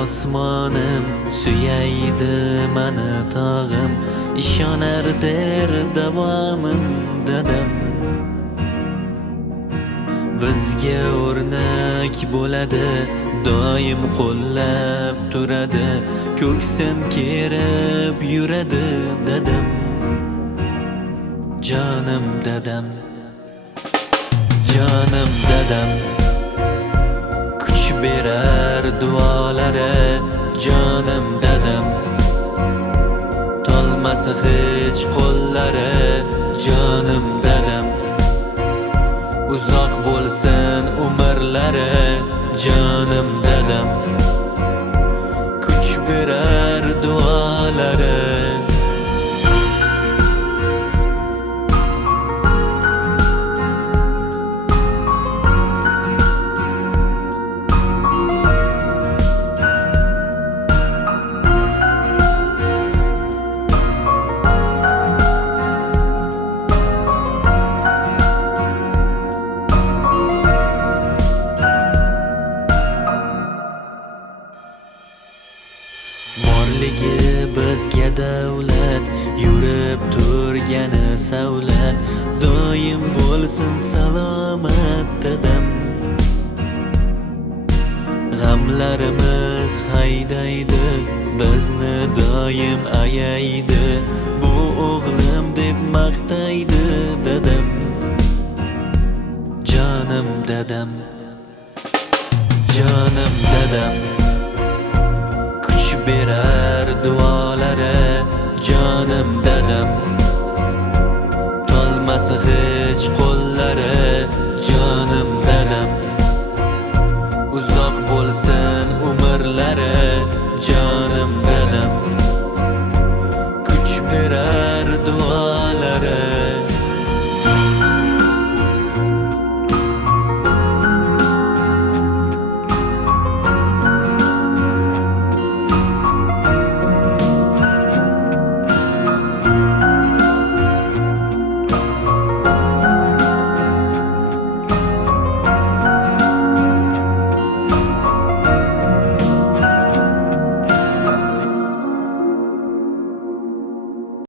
osmonim, suyaydi mani tog'im, ishonardir davomim dadam. Bizga o'rnak bo'ladi, doim qo'llab turadi, ko'ksin kerib yuradi dadam. Jonim dadam, jonim dadam, kuch berar duolari, jonim dadam. Tolmasi hech qo'llari, jonim dadam. Uzoq bo'lsin umrlari, jonim dadam. Kuch berar duolari. Morligi bizga davlat, yurib turgani savlat, doim bo'lsin salomat dadam. G'amlarimiz haydaydi, bizni doim ayaydi, bu o'g'lim deb maqtaydi dadam. Jonim dadam, jonim dadam, berar duolari, jonim dadam. Tolmasi hech